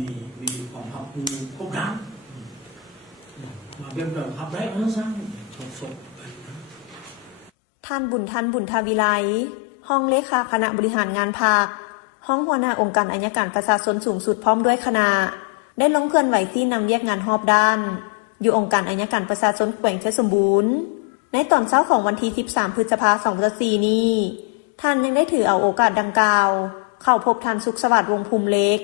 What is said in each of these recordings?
มีความพับมีพวกนั้นมาเป็นแบบพับได้ซะสดท่านบุญทวิไลห้องเลขาคณะบริหารงานภาคห้องหัวหน้าองค์การอัยการประชาชนสูงสุดพร้อมด้วยคณะได้ลงเคลื่อนไหวที่นำเรียกงานหอบด้านอยู่องค์การอัยการประชาชนแขวงเทศสมบูรณ์ในตอนเช้าของวันที่13 พฤษภาคม 2024 นี้ท่านยังได้ถือเอาโอกาสดังกล่าวเข้าพบท่านสุขสวัสดิ์วงภูมิเล็ก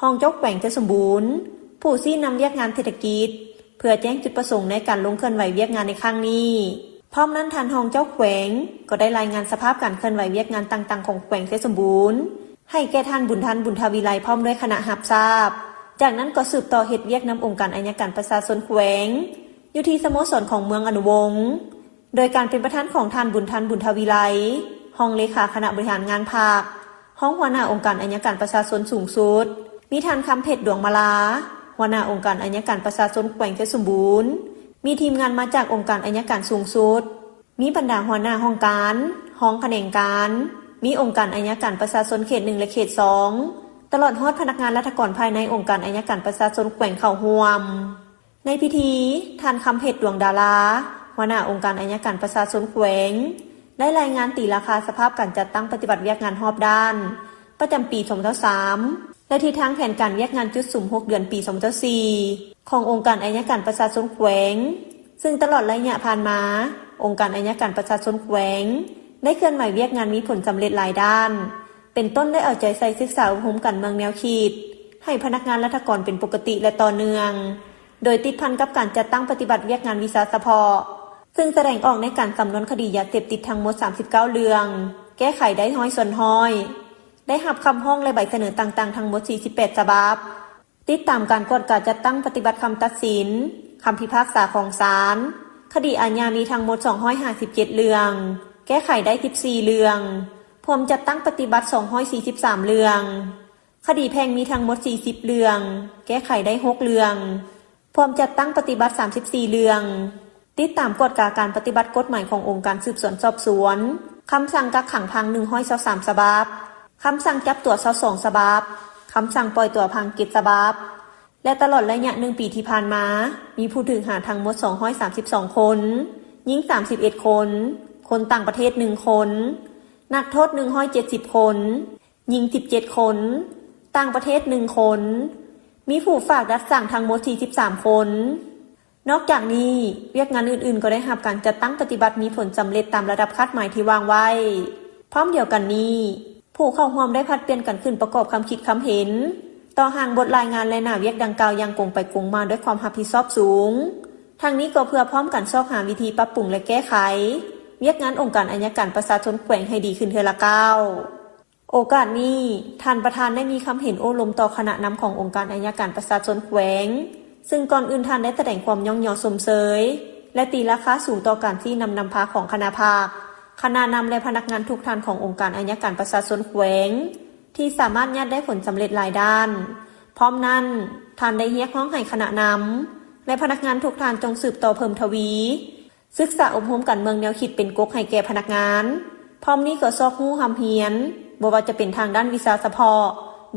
ห้องเจ้าแขวงเทศสมบูรณ์ผู้ที่นำเรียกงานเศรษฐกิจเพื่อแจ้งจุดประสงค์ในการลงเคลื่อนไหวเรียกงานในครั้งนี้พร้อมนั้นท่านห้องเจ้าแขวงก็ได้รายงานสภาพการเคลื่อนไหวเรียกงานต่างๆของแขวงเทศสมบูรณ์ให้แก่ท่านบุญทวิไลพร้อมด้วยคณะรับทราบจากนั้นก็สืบต่อเหตุเรียกนำองค์การอัยการประชาชนแขวงอยู่ที่สโมสรของเมืองอนุวงศ์โดยการเป็นประธานของท่านบุญทวิไลห้องเลขาคณะบริหารงานภาคห้องหัวหน้าองค์การอัยการประชาชนสูงสุดมีท่านคำเพชรดวงมาลาหัวหน้าองค์การอัยการประชาชนแขวงเทศสมบูรณ์มีทีมงานมาจากองค์การอัยการสูงสุดมีบรรดาหัวหน้าห้องการห้องแผนงการมีองค์การอัยการประชาชนเขต1และเขต2ตลอดฮอดพนักงานราชการภายในองค์การอัยการประชาชนแขวงเข้าร่วมในพิธีท่านคำเพชรดวงดาราหัวหน้าองค์การอัยการประชาชนแขวงได้รายงานตีราคาสภาพการจัดตั้งปฏิบัติเวียกงานรอบด้านประจำปี2023และทิศทางแผนการเวียกงานจุดสุ่ม6 เดือนปี2024ขององค์การอัยการประชาชนแขวงซึ่งตลอดระยะผ่านมาองค์การอัยการประชาชนแขวงได้เคลื่อนไหวเวียกงานมีผลสำเร็จหลายด้านเป็นต้นได้เอาใจใส่ศึกษาอบรมการเมืองแนวคิดให้พนักงานราชการเป็นปกติและต่อเนื่องโดยติดพันกับการจัดตั้งปฏิบัติเวียกงานวิสาเฉพาะซึ่งแสดงออกในการสำนวนคดียาเสพติดทั้งหมด39 เรื่องแก้ไขได้ห้อยส่วนห้อยได้รับคำห้องและใบเสนอต่างๆทั้งหมด48 ฉบับติดตามการกวดการจัดตั้งปฏิบัติคำตัดสินคำพิพากษาของศาลคดีอาญามีทั้งหมด257 เรื่องแก้ไขได้14 เรื่องพร้อมจัดตั้งปฏิบัติ243 เรื่องคดีแพ่งมีทั้งหมด40 เรื่องแก้ไขได้6 เรื่องพร้อมจัดตั้งปฏิบัติ34 เรื่องติดตามกฎการปฏิบัติกฎหมายขององค์การสืบสวนสอบสวนคำสั่งกักขังพัง123 ฉบับคำสั่งจับตัว22 ฉบับคำสั่งปล่อยตัวพัง7 ฉบับและตลอดระยะ1 ปีที่ผ่านมามีผู้ถูกหาทั้งหมด232 คนหญิง31 คนคนต่างประเทศ1 คนนักโทษ170 คนหญิง17 คนต่างประเทศ1 คนมีผู้ฝากดัดสั่งทั้งหมด43 คนนอกจากนี้เวียกงานอื่นๆก็ได้รับการจัดตั้งปฏิบัติมีผลสำเร็จตามระดับคาดหมายที่วางไว้พร้อมเดียวกันนี้ผู้เข้าร่วมได้ผลัดเปลี่ยนกันขึ้นประกอบคำคิดคำเห็นต่อห่างบทรายงานและหน้าเวียกดังกล่าวยังคงไปคงมาด้วยความรับผิดชอบสูงทางนี้ก็เพื่อพร้อมกันซอกหาวิธีปรับปรุงและแก้ไขเวียกงานองค์การอัยการประชาชนแขวงให้ดีขึ้นเทื่อละก้าวโอกาสนี้ท่านประธานได้มีคำเห็นโอ้ลมต่อคณะนำขององค์การอัยการประชาชนแขวงซึ่งก่อนอื่นท่านได้แสดงความย่องยอสมเสยและตีราคาสูงต่อการที่นำพาของคณะภาคคณะนำและพนักงานทุกท่านขององค์การอัยการประชาชนแขวงที่สามารถยัดได้ผลสำเร็จหลายด้านพร้อมนั้นท่านได้เรียกร้องให้คณะนำและพนักงานทุกท่านจงสืบต่อเพิ่มทวีศึกษาอบรมการเมืองแนวคิดเป็นก๊กให้แก่พนักงานพร้อมนี้ก็ซอกหู้คำเฮียนบ่ว่าจะเป็นทางด้านวิชาเฉพาะ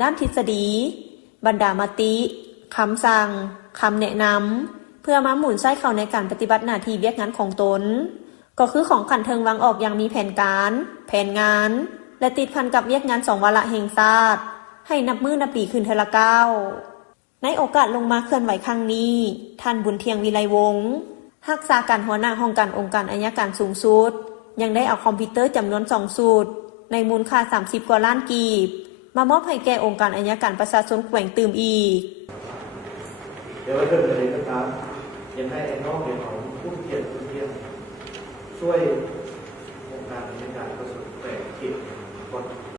ด้านทฤษฎีบรรดามติคำสั่งคำแนะนำเพื่อมาหมุนใช้เข้าในการปฏิบัติหน้าที่เวียกงานของตนก็คือของขันเทิงวางออกอย่างมีแผนการแผนงานและติดพันกับเวียกงาน2 วาระแห่งชาติให้นับมือนับปีขึ้นเทอละก้าวในโอกาสลงมาเคลื่อนไหวครั้งนี้ท่านบุญเทียงวิไลวงศ์รักษาการหัวหน้าห้องการองค์การอัยการสูงสุดยังได้เอาคอมพิวเตอร์จำนวน2 สูตรในมูลค่า30 กว่าล้านกีบมามอบให้แก่องค์การอัยการประชาชนแขวงตื่มอีกเดี๋ยวไว้เกิดอะไรก็ตามยังให้น้องเรียนของผู้เขียนช่วยองค์การอัยการประชาชนแขวงเขตก่อน